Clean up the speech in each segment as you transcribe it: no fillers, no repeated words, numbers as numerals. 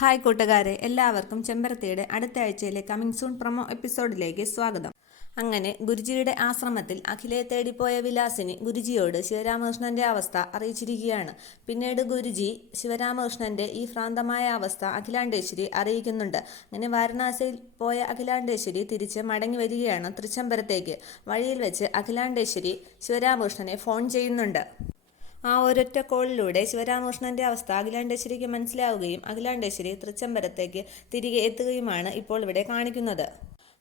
Hi കൂട്ടുകാരെ, എല്ലാവർക്കും ചെമ്പരത്തിയുടെ അടുത്ത ആഴ്ചയിലെ കമ്മിങ് സൂൺ പ്രൊമോ എപ്പിസോഡിലേക്ക് സ്വാഗതം. അങ്ങനെ ഗുരുജിയുടെ ആശ്രമത്തിൽ അഖിലയെ തേടിപ്പോയ വിലാസിനി ഗുരുജിയോട് ശിവരാമകൃഷ്ണന്റെ അവസ്ഥ അറിയിച്ചിരിക്കുകയാണ്. പിന്നീട് ഗുരുജി ശിവരാമകൃഷ്ണന്റെ ഈ ഭ്രാന്തമായ അവസ്ഥ അഖിലാണ്ടേശ്വരി അറിയിക്കുന്നുണ്ട്. അങ്ങനെ വാരണാസിയിൽ പോയ അഖിലാണ്ടേശ്വരി തിരിച്ച് മടങ്ങി വരികയാണ് തൃച്ചംബരത്തേക്ക്. വഴിയിൽ വെച്ച് അഖിലാണ്ടേശ്വരി ശിവരാമകൃഷ്ണനെ ഫോൺ ചെയ്യുന്നുണ്ട്. ആ ഒരൊറ്റ കോളിലൂടെ ശിവരാമകൃഷ്ണന്റെ അവസ്ഥ അഖിലാണ്ടേശ്വരിക്ക് മനസ്സിലാവുകയും അഖിലാണ്ടേശ്വരി തൃച്ചംബരത്തേക്ക് തിരികെ എത്തുകയുമാണ് ഇപ്പോൾ ഇവിടെ കാണിക്കുന്നത്.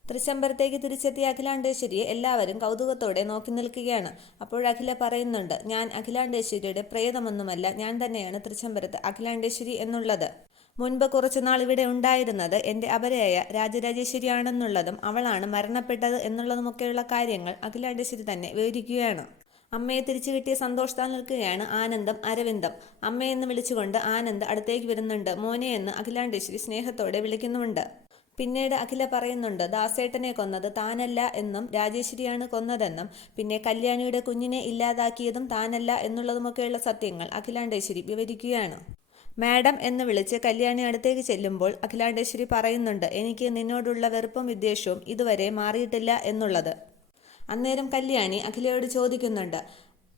തൃച്ചംബരത്തേക്ക് തിരിച്ചെത്തിയ അഖിലാണ്ടേശ്വരിയെ എല്ലാവരും കൗതുകത്തോടെ നോക്കി നിൽക്കുകയാണ്. അപ്പോൾ അഖില പറയുന്നുണ്ട്, ഞാൻ അഖിലാണ്ടേശ്വരിയുടെ പ്രേതമൊന്നുമല്ല, ഞാൻ തന്നെയാണ് തൃച്ചംബരത്ത് അഖിലാണ്ടേശ്വരി എന്നുള്ളത്. മുൻപ് കുറച്ചുനാൾ ഇവിടെ ഉണ്ടായിരുന്നത് എൻ്റെ അപരയായ രാജരാജേശ്വരിയാണെന്നുള്ളതും അവളാണ് മരണപ്പെട്ടത് എന്നുള്ളതുമൊക്കെയുള്ള കാര്യങ്ങൾ അഖിലാണ്ടേശ്വരി തന്നെ വിവരിക്കുകയാണ്. അമ്മയെ തിരിച്ചു കിട്ടിയ സന്തോഷത്താൽ നിൽക്കുകയാണ് ആനന്ദം അരവിന്ദം. അമ്മയെന്ന് വിളിച്ചുകൊണ്ട് ആനന്ദ് അടുത്തേക്ക് വരുന്നുണ്ട്. മോനെ എന്ന് അഖിലാണ്ടേശ്വരി സ്നേഹത്തോടെ വിളിക്കുന്നുമുണ്ട്. പിന്നീട് അഖില പറയുന്നുണ്ട്, ദാസേട്ടനെ കൊന്നത് താനല്ല എന്നും രാജേശ്വരിയാണ് കൊന്നതെന്നും പിന്നെ കല്യാണിയുടെ കുഞ്ഞിനെ ഇല്ലാതാക്കിയതും താനല്ല എന്നുള്ളതുമൊക്കെയുള്ള സത്യങ്ങൾ അഖിലാണ്ടേശ്വരി വിവരിക്കുകയാണ്. മാഡം എന്ന് വിളിച്ച് കല്യാണി അടുത്തേക്ക് ചെല്ലുമ്പോൾ അഖിലാണ്ടേശ്വരി പറയുന്നുണ്ട്, എനിക്ക് നിന്നോടുള്ള വെറുപ്പും വിദ്വേഷവും ഇതുവരെ മാറിയിട്ടില്ല എന്നുള്ളത്. അന്നേരം കല്യാണി അഖിലയോട് ചോദിക്കുന്നുണ്ട്,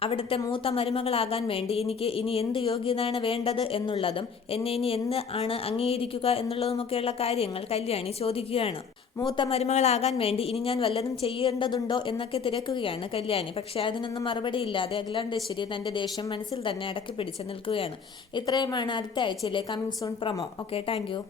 അവിടുത്തെ മൂത്ത മരുമകളാകാൻ വേണ്ടി എനിക്ക് ഇനി എന്ത് യോഗ്യതയാണ് വേണ്ടത് എന്നുള്ളതും എന്നെ ഇനി എന്ന് ആണ് അംഗീകരിക്കുക എന്നുള്ളതുമൊക്കെയുള്ള കാര്യങ്ങൾ കല്യാണി ചോദിക്കുകയാണ്. മൂത്ത മരുമകളാകാൻ വേണ്ടി ഇനി ഞാൻ വല്ലതും ചെയ്യേണ്ടതുണ്ടോ എന്നൊക്കെ തിരക്കുകയാണ് കല്യാണി. പക്ഷേ അതിനൊന്നും മറുപടിയില്ലാതെ അഖിലാണ്ടേശ്വരി തൻ്റെ ദേഷ്യം മനസ്സിൽ തന്നെ അടക്കി പിടിച്ച് നിൽക്കുകയാണ്. ഇത്രയുമാണ് അടുത്ത ആഴ്ചയിലെ coming soon promo. Okay, thank you.